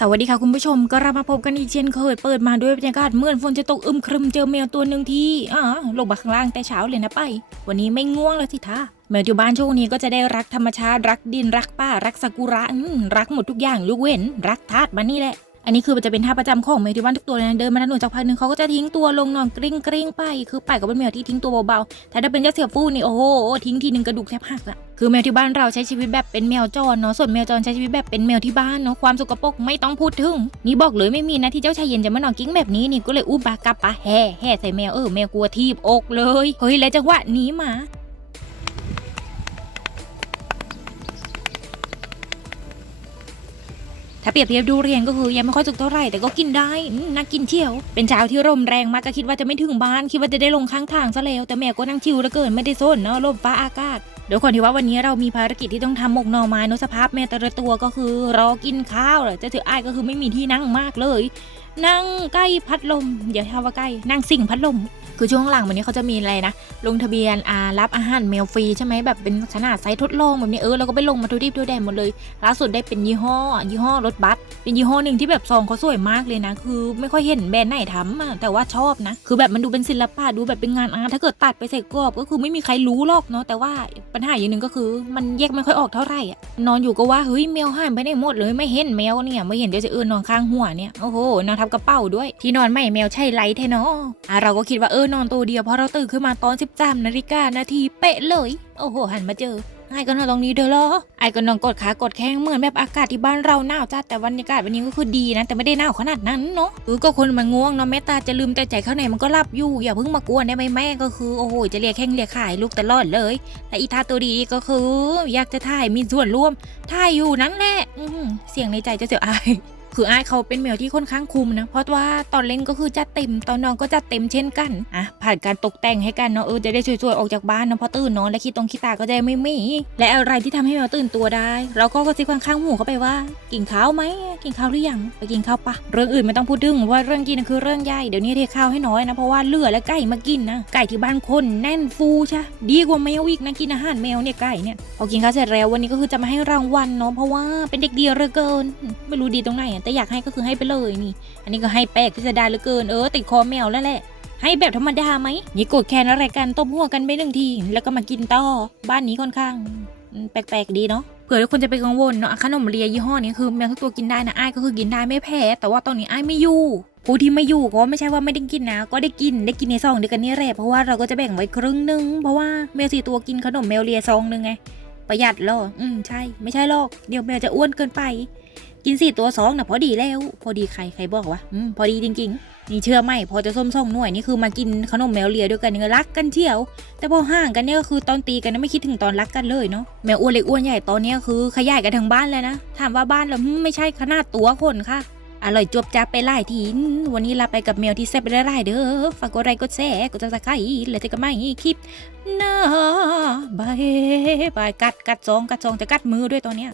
สวัสดีค่ะคุณผู้ชมก็รับมาพบกันอีกเช่นเคยเปิดมาด้วยบรรยากาศเหมื่อนฝนจะตกอึมครึมเจอแมวตัวหนึ่งที่อ่าลงมาข้างล่างแต่เช้าเลยนะไป วันนี้ไม่ง่วงแล้วสิท่าแมวอยู่บ้านช่วงนี้ก็จะได้รักธรรมชาติรักดินรักป่ารักซากุระรักหมดทุกอย่างยกเว้น รักทาสมันนี่แหละ อันนี้คือมันจะเป็นท่าประจำของแมวที่บ้านทุกตัวเลยนะเดินมาถนนจากพักหนึ่งเขาก็จะทิ้งตัวลงนอนกริ้งกริ้งไป คือไปก็เป็นแมวที่ทิ้งตัวเบาๆ แต่ถ้าเป็นเจ้าเสี่ยฟู่นี่โอ้โหทิ้งทีหนึ่งกระดูกแทบหักอะคือแมวที่บ้านเราใช้ชีวิตแบบเป็นแมวจรเนาะ ส่วนแมวจรใช้ชีวิตแบบเป็นแมวที่บ้านเนาะ ความสกปรกไม่ต้องพูดถึง นี่บอกเลยไม่มีนะที่เจ้าชายเย็นจะมานอนกิ้งแบบนี้นี่ก็เลยอุ้มปากกลับปะแห่แห่ใส่แมวเออแมวกลัวทีบอกเลย เฮ้ยแล้วจังหวะนี้มา ถ้าเปรียบเทียบดูเรียนก็คือยังไม่ค่อยสุกเท่าไหร่แต่ก็กินได้น่ากินเที่ยว เป็นเช้าที่ลมแรงมากก็คิดว่าจะไม่ถึงบ้าน คิดว่าจะได้ลงข้างทางซะแล้ว แต่แม่ก็นั่งชิวเหลือเกินไม่ได้สนเนาะลมฟ้าอากาศเดี๋ยวก่อนที่ว่าวันนี้เรามีภารกิจที่ต้องทำหมกหน่อไม้นสภาพแม่แต่ละตัวก็คือรอกินข้าวเหรอจะถืออ้ายก็คือไม่มีที่นั่งมากเลยนั่งใกล้พัดลมอย่าทำว่าใกล้นั่งสิ่งพัดลม คือช่วงหลังวันนี้เขาจะมีอะไรนะ ลงทะเบียนอารับอาหารแมวฟรีใช่ไหมแบบเป็นขนาดไซส์ทดลองแบบนี้เออเราก็ไปลงมาทุกที่ทุกแดนหมดเลยล่าสุดได้เป็นยี่ห้อ ยี่ห้อรถบัสเป็นยี่ห้อหนึ่งที่แบบซองเขาสวยมากเลยนะ คือไม่ค่อยเห็นแบรนด์ไหนทำอะแต่ว่าชอบนะ คือแบบมันดูเป็นศิลปะดูแบบเป็นงานอาร์ตถ้าเกิดตัดไปใส่กรอบก็คือไม่มีใครรู้หรอกเนาะแต่ว่าปัญหาอย่างหนึ่งก็คือมันแยกไม่ค่อยออกเท่าไหร่อะนอนอยู่ก็ว่าเฮ้ยแมวหายไปไหนหมดเลยไม่เห็นแมวเนี่ยไม่เห็นเดี๋ยวจะเออนอนข้างหัวเนี่ยโอ้โหนอนทับกระเป๋าด้วย ที่นอนไม่แมวใช่ไรแท้เนาะอะเราก็คิดว่าเออนอนตัวเดียวเพราะเราตื่นขึ้นมาตอน13นาฬิกานาทีเป๊ะเลย โอ้โห หันมาเจอไอ้ก็นอนตรงนี้เด้อเหรอไอ้ก็นอนกดขากดแข้งเหมือนแบบอากาศที่บ้านเราหนาวจัดแต่บรรยากาศวันนี้ก็คือดีนะ แต่ไม่ได้หนาวขนาดนั้นเนาะคือก็คนมันง่วงเนาะแม่ตาจะลืมแต่ใจข้างในมันก็หลับอยู่อย่าเพิ่งมากวนได้ไหมแม่ก็คือโอ้โหจะเรียกแข้งเรียกขายลูกตลอดเลยและอีทาตัวดีก็คือ อยากจะถ่ายมีส่วนร่วมถ่ายอยู่นั่นแหละอืเสียงในใจจะเสียวอาย คืออ้ายเขาเป็นแมวที่ค่อนข้างคุมนะ เพราะว่าตอนเล่นก็คือจัดเต็ม ตอนนอนก็จัดเต็มเช่นกัน อะ ผ่านการตกแต่งให้กันเนาะ เออ จะได้สวยๆ ออกจากบ้านเนาะพอตื่นนอนและคิดตรงคิดตาก็จะไม่มี และอะไรที่ทำให้แมวตื่นตัวได้ เราก็กระซิบข้างๆหูเขาไปว่า กินข้าวไหม กินข้าวหรือยัง ไปกินข้าวปะ เรื่องอื่นไม่ต้องพูดถึงว่าเรื่องกินคือเรื่องใหญ่ เดี๋ยวนี้เทข้าวให้น้อยนะ เพราะว่าเหลือและไก่มากินนะ ไก่ที่บ้านคนแน่นฟูใช่ ดีกว่าแมวอีกนะกินอาหารแมวเนี่ยไก่เนี่ย พอกินข้าวเสร็จแล้ววันนี้ก็คือจะมาให้รางวัลเนาะ เพราะว่าเป็นเด็กดีเหลือเกิน ไม่รู้ดีตรงไหนอะแต่อยากให้ก็คือให้ไปเลยนี่ อันนี้ก็ให้แปลกพิสดารเหลือเกินเออติดคอแมวแล้วแหละให้แบบธรรมดาไหมนี่กดแคนอะไรกันตบหัวกันไปหนึ่งที แล้วก็มากินต่อ บ้านนี้ค่อนข้าง แปลกๆดีเนาะเผื่อทุกคนจะไปกังวลเนาะขนมเลียยี่ห้อนี้คือแมวทุกตัวกินได้นะไอ้ก็คือกินได้ไม่แพ้ แต่ว่าตอนนี้ไอ้ไม่อยู่ผู้ที่ไม่อยู่ก็ไม่ใช่ว่าไม่ได้กินนะ ก็ได้กินได้กินในซองเดียวกันนี่แหละเพราะว่าเราก็จะแบ่งไว้ครึ่งหนึงเพราะว่าแมวสี่ตัวกินขนมแมวเลียซองหนึงไงประหยัดหรออืมใช่ไม่ใช่หรอกเดี๋ยวแมวจะอ้วนเกินไป กินสี่ตัวสองนะพอดีแล้วพอดีใครใครบอกวะอืมพอดีจริงๆ นี่เชื่อไหมพอจะส้มส่องหน่วยนี่คือมากินขนมแมวเลียด้วยกันเนี่ยรักกันเที่ยว แต่พอห่างกันเนี่ยก็คือตอนตีกันนะไม่คิดถึงตอนรักกันเลยเนาะแมวอ้วนเล็กอ้วนใหญ่ตอนนี้คือขยายกันทั้งบ้านเลยนะถามว่าบ้านเราอืมไม่ใช่ขนาดตัวคนค่ะอร่อยจวบจับไปหลายทีอืมวันนี้ลาไปกับแมวที่แซ่บไปหลายๆเด้อฝากกดไลค์กดแชร์กดซับสไครต์แล้วจะก็ไม่คลิปหน้าบายบายกัดกัดซองกัดซองจะกัดมือด้วยตอนเนี้ย